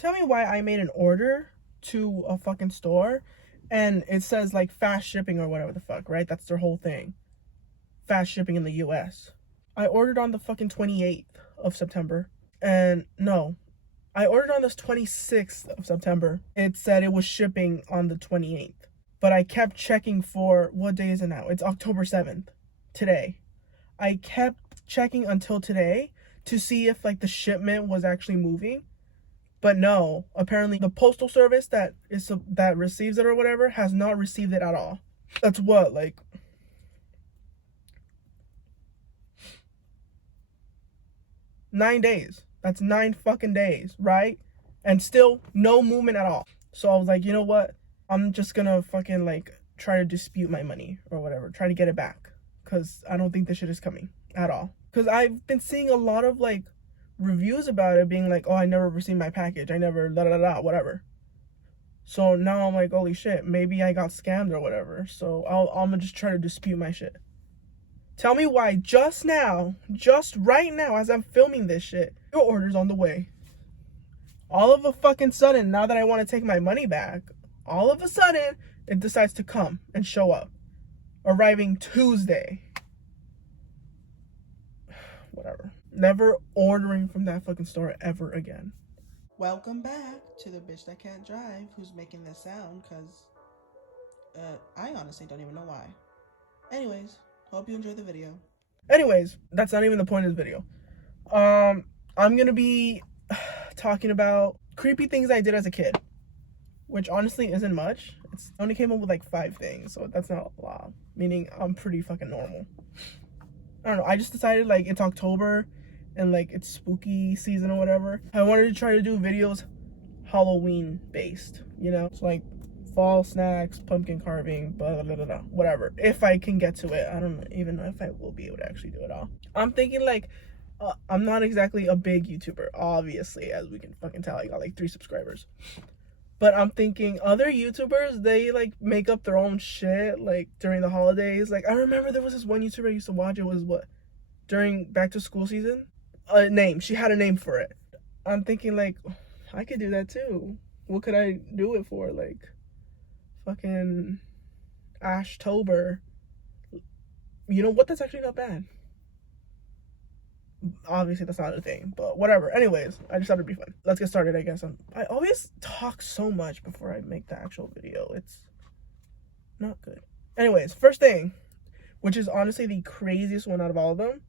Tell me why I made an order to a fucking store and it says like fast shipping or whatever the fuck, right? That's their whole thing. Fast shipping in the US. I ordered on the fucking 28th of September. And no, I ordered on this 26th of September. It said it was shipping on the 28th. But I kept checking for, what day is it now? It's October 7th, today. I kept checking until today to see if like the shipment was actually moving. But no, apparently the postal service that receives it or whatever has not received it at all. That's what, like 9 days. That's 9 fucking days, right? And still no movement at all. So I was like, you know what? I'm just gonna fucking like try to dispute my money or whatever. Try to get it back. Cause I don't think this shit is coming at all. Cause I've been seeing a lot of like reviews about it being like, oh, I never received my package. I never whatever. So now I'm like, holy shit, maybe I got scammed or whatever. So I'm gonna just try to dispute my shit. Tell me why just right now, as I'm filming this shit, your order's on the way. All of a fucking sudden, now that I want to take my money back, all of a sudden, it decides to come and show up. Arriving Tuesday. Whatever. Never ordering from that fucking store ever again. Welcome back to the bitch that can't drive who's making this sound, because I honestly don't even know why. Anyways, hope you enjoyed the video. Anyways, that's not even the point of this video. I'm gonna be talking about creepy things I did as a kid, which honestly isn't much. I only came up with like 5 things, so that's not a lot, meaning I'm pretty fucking normal. I don't know, I just decided like it's October and like it's spooky season or whatever. I wanted to try to do videos Halloween based, you know? So like fall snacks, pumpkin carving, blah, blah, blah, blah, whatever. If I can get to it. I don't even know if I will be able to actually do it all. I'm thinking like, I'm not exactly a big YouTuber, obviously, as we can fucking tell. I got like 3 subscribers. But I'm thinking other YouTubers, they like make up their own shit like during the holidays. Like I remember there was this one YouTuber I used to watch. It was what? During back to school season? A name. She had a name for it. I'm thinking like, I could do that too. What could I do it for? Like fucking Ashtober. You know what? That's actually not bad. Obviously that's not a thing, but whatever. Anyways, I just thought it'd be fun. Let's get started, I guess. I always talk so much before I make the actual video. It's not good. Anyways, first thing, which is honestly the craziest one out of all of them,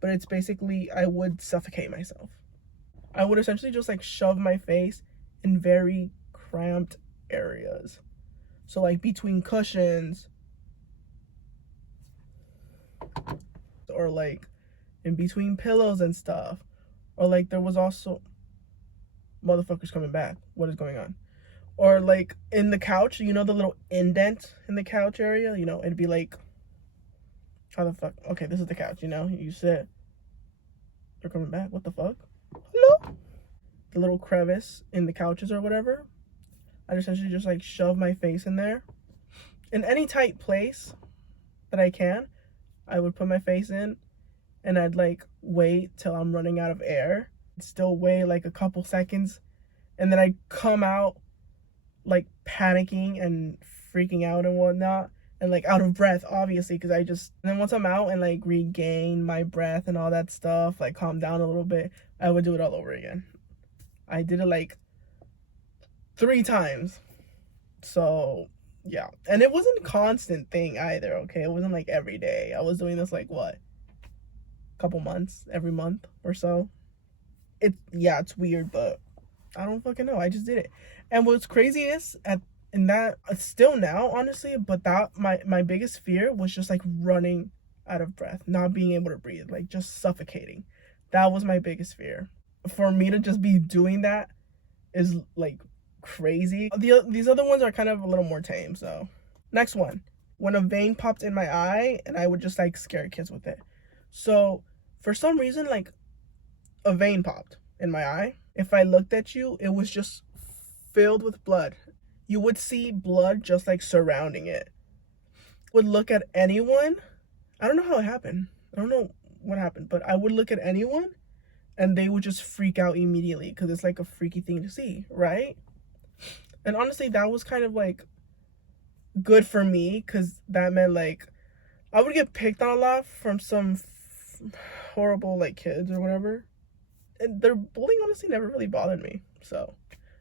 but it's basically I would suffocate myself. I would essentially just like shove my face in very cramped areas. So like between cushions or like in between pillows and stuff. Or like there was also motherfuckers coming back. What is going on? Or like in the couch, you know, the little indent in the couch area, you know, it'd be like, how the fuck? Okay, this is the couch, you know, you sit. They're coming back. What the fuck? Hello? The little crevice in the couches or whatever. I'd essentially just like shove my face in there. In any tight place that I can, I would put my face in. And I'd like wait till I'm running out of air. Still wait like a couple seconds. And then I'd come out like panicking and freaking out and whatnot. And like out of breath, obviously, because and then once I'm out and like regain my breath and all that stuff, like calm down a little bit, I would do it all over again. I did it like 3 times. So yeah. And it wasn't a constant thing either, okay? It wasn't like every day. I was doing this like what? Couple months, every month or so. It's weird, but I don't fucking know. I just did it. And what's crazy is still now, honestly, but that my biggest fear was just like running out of breath, not being able to breathe, like just suffocating. That was my biggest fear. For me to just be doing that is like crazy. These other ones are kind of a little more tame. So next one, when a vein popped in my eye and I would just like scare kids with it. So for some reason, like a vein popped in my eye. If I looked at you, it was just filled with blood. You would see blood just like surrounding it. Would look at anyone. I don't know how it happened. I don't know what happened, but I would look at anyone and they would just freak out immediately because it's like a freaky thing to see, right? And honestly, that was kind of like good for me because that meant like I would get picked on a lot from some horrible like kids or whatever. And their bullying honestly never really bothered me. So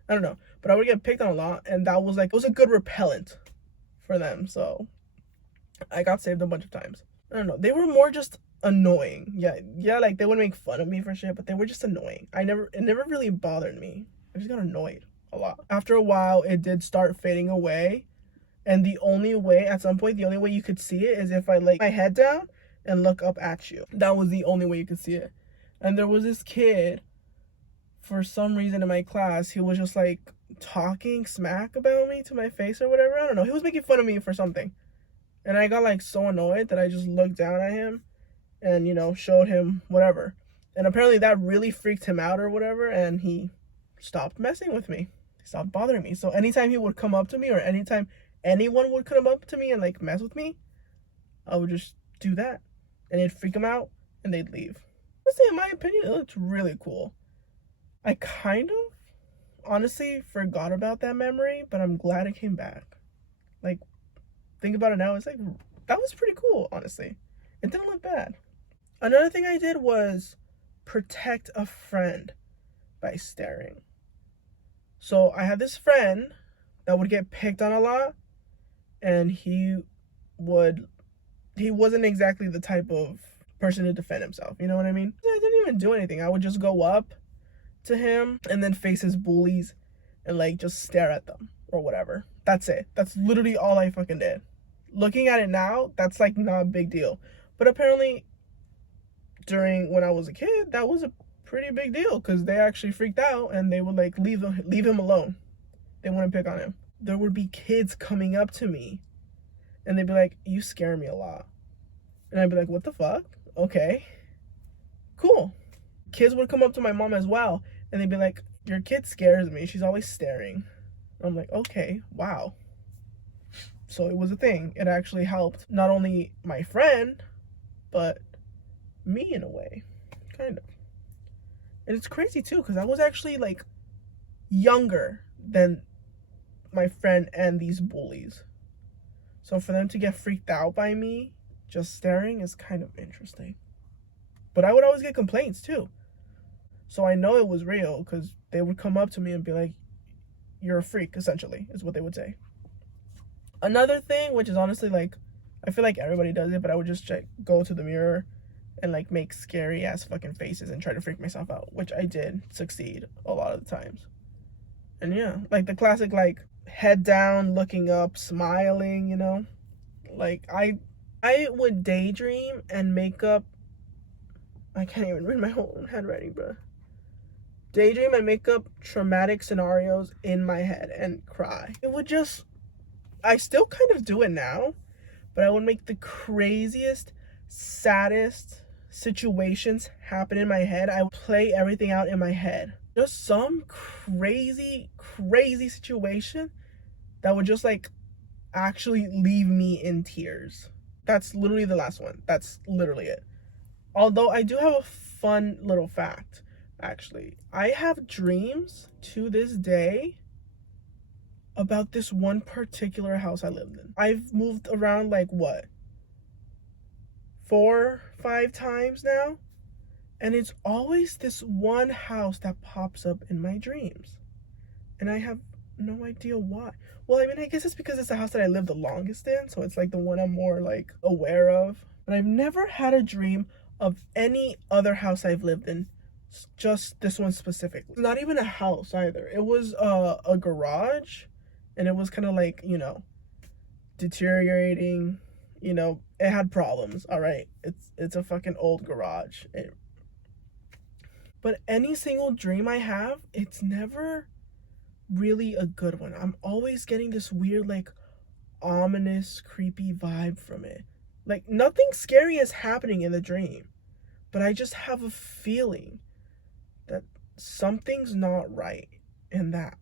I don't know. But I would get picked on a lot, and that was like, it was a good repellent for them. So I got saved a bunch of times. I don't know. They were more just annoying. Yeah, like they would make fun of me for shit, but they were just annoying. It never really bothered me. I just got annoyed a lot. After a while, it did start fading away. And the only way, at some point, the only way you could see it is if I lay my head down and look up at you. That was the only way you could see it. And there was this kid, for some reason in my class, he was just like talking smack about me to my face or whatever. I don't know. He was making fun of me for something. And I got like so annoyed that I just looked down at him and, you know, showed him whatever. And apparently that really freaked him out or whatever. And he stopped messing with me. He stopped bothering me. So anytime he would come up to me, or anytime anyone would come up to me and like mess with me, I would just do that. And it'd freak them out and they'd leave. Honestly, in my opinion, it looked really cool. I kind of honestly forgot about that memory, but I'm glad it came back. Like, think about it now, it's like, that was pretty cool, honestly. It didn't look bad. Another thing I did was protect a friend by staring. So I had this friend that would get picked on a lot, and he wasn't exactly the type of person to defend himself, you know what I mean? I didn't even do anything. I would just go up to him and then face his bullies and like just stare at them or whatever. That's it. That's literally all I fucking did. Looking at it now, that's like not a big deal. But apparently when I was a kid, that was a pretty big deal because they actually freaked out and they would like leave him alone. They wouldn't pick on him. There would be kids coming up to me and they'd be like, "You scare me a lot." And I'd be like, "What the fuck? Okay, cool." Kids would come up to my mom as well and they'd be like, "Your kid scares me. She's always staring." I'm like, okay, wow. So it was a thing. It actually helped not only my friend, but me in a way, kind of. And it's crazy too, because I was actually like younger than my friend and these bullies. So for them to get freaked out by me just staring is kind of interesting. But I would always get complaints too. So I know it was real because they would come up to me and be like, "You're a freak," essentially, is what they would say. Another thing, which is honestly like, I feel like everybody does it, but I would just go to the mirror and like make scary ass fucking faces and try to freak myself out, which I did succeed a lot of the times. And yeah, like the classic like head down, looking up, smiling, you know? Like I would daydream and make up, I can't even read my own handwriting, bro. Daydream and make up traumatic scenarios in my head and cry. It would just, I still kind of do it now, but I would make the craziest, saddest situations happen in my head. I would play everything out in my head. Just some crazy, crazy situation that would just like actually leave me in tears. That's literally the last one. That's literally it. Although I do have a fun little fact, actually. I have dreams to this day about this one particular house I lived in. I've moved around like what? 4, 5 times now? And it's always this one house that pops up in my dreams. And I have no idea why. Well, I mean, I guess it's because it's the house that I lived the longest in, so it's like the one I'm more like aware of. But I've never had a dream of any other house I've lived in, just this one specifically. Not even a house either. It was a garage, and it was kind of like, you know, deteriorating. You know, it had problems. All right, it's a fucking old garage. But any single dream I have, it's never really a good one. I'm always getting this weird, like, ominous, creepy vibe from it. Like, nothing scary is happening in the dream, but I just have a feeling that something's not right in that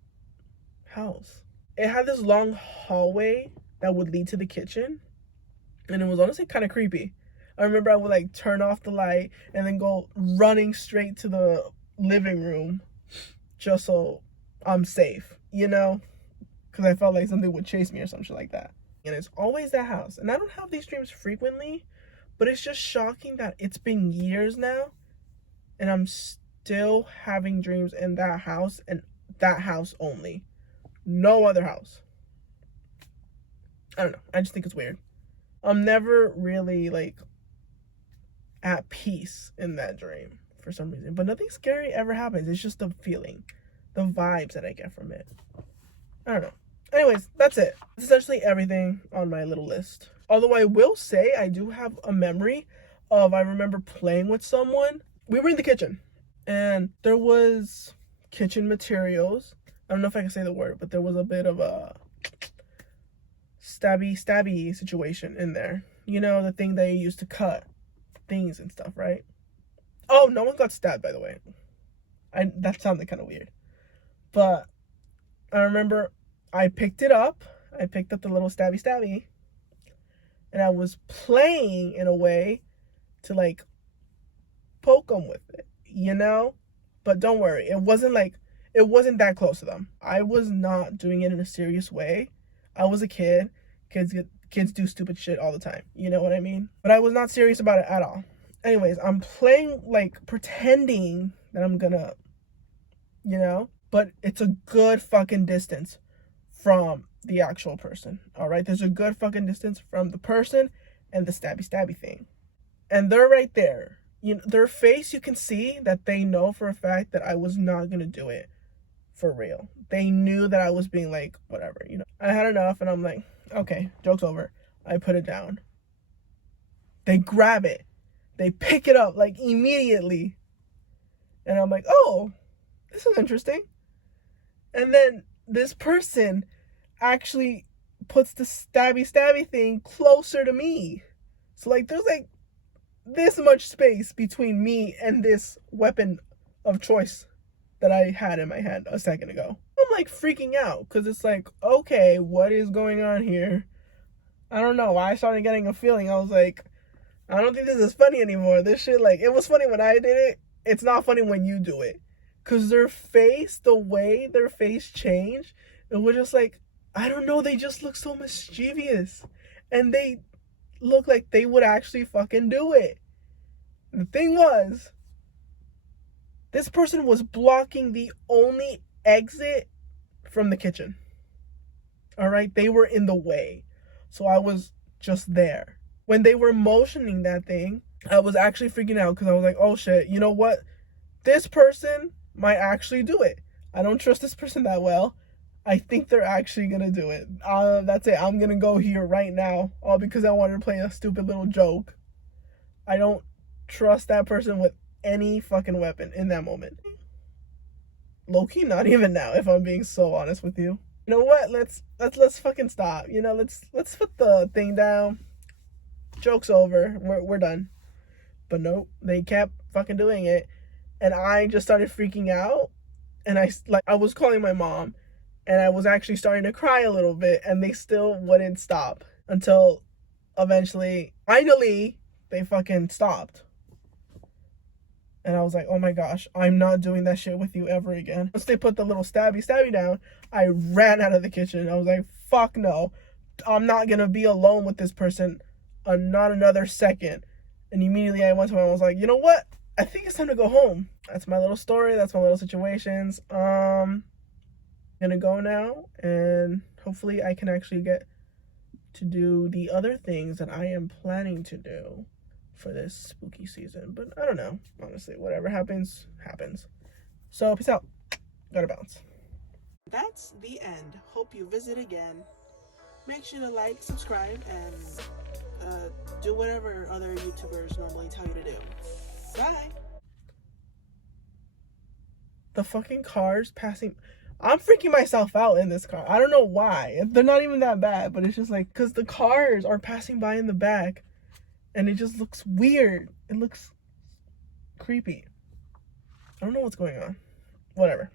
house. It had this long hallway that would lead to the kitchen, and it was honestly kind of creepy. I remember I would like turn off the light and then go running straight to the living room just so I'm safe, you know? Because I felt like something would chase me or some shit like that. And it's always that house. And I don't have these dreams frequently, but it's just shocking that it's been years now and I'm still having dreams in that house and that house only. No other house. I don't know. I just think it's weird. I'm never really like at peace in that dream for some reason. But nothing scary ever happens. It's just the feeling, the vibes that I get from it. I don't know. Anyways, that's it. That's essentially everything on my little list. Although I will say I do have a memory of, I remember playing with someone. We were in the kitchen and there was kitchen materials. I don't know if I can say the word, but there was a bit of a stabby situation in there. You know, the thing they used to cut things and stuff, right? Oh, no one got stabbed, by the way. That sounded kind of weird. But I remember I picked it up. I picked up the little stabby. And I was playing in a way to like poke them with it, you know? But don't worry, it wasn't that close to them. I was not doing it in a serious way. I was a kid. Kids do stupid shit all the time. You know what I mean? But I was not serious about it at all. Anyways, I'm playing, like, pretending that I'm gonna, you know? But it's a good fucking distance from the actual person, all right? There's a good fucking distance from the person and the stabby thing. And they're right there. You know, their face, you can see that they know for a fact that I was not gonna do it for real. They knew that I was being like, whatever, you know. I had enough and I'm like, okay, joke's over. I put it down. They grab it. They pick it up like immediately. And I'm like, oh, this is interesting. And then this person actually puts the stabby thing closer to me. So like there's like this much space between me and this weapon of choice that I had in my hand a second ago. I'm like freaking out because it's like, okay, what is going on here? I don't know. I started getting a feeling. I was like, I don't think this is funny anymore. This shit, like, it was funny when I did it. It's not funny when you do it. Because their face, the way their face changed, it was just like, I don't know, they just look so mischievous. And they look like they would actually fucking do it. The thing was, this person was blocking the only exit from the kitchen. All right? They were in the way. So I was just there. When they were motioning that thing, I was actually freaking out because I was like, oh shit, you know what? This person might actually do it. I don't trust this person that well. I think they're actually gonna do it. That's it. I'm gonna go here right now, all because I wanted to play a stupid little joke. I don't trust that person with any fucking weapon in that moment. Low-key, not even now, if I'm being so honest with you. You know what? Let's fucking stop. You know, let's put the thing down. Joke's over. We're done. But nope, they kept fucking doing it, and I just started freaking out. And I was calling my mom, and I was actually starting to cry a little bit, and they still wouldn't stop until eventually, finally, they fucking stopped. And I was like, oh my gosh, I'm not doing that shit with you ever again. Once they put the little stabby down, I ran out of the kitchen. I was like, fuck no. I'm not gonna be alone with this person not another second. And immediately I went to him and I was like, you know what? I think it's time to go home. That's my little story. That's my little situations. I'm gonna go now, and hopefully I can actually get to do the other things that I am planning to do for this spooky season. But I don't know, honestly. Whatever happens, happens. So peace out. Gotta bounce. That's the end. Hope you visit again. Make sure to like, subscribe, and do whatever other YouTubers normally tell you to do. Bye. The fucking cars passing. I'm freaking myself out in this car. I don't know why. They're not even that bad, but it's just like, because the cars are passing by in the back, and it just looks weird. It looks creepy. I don't know what's going on. Whatever.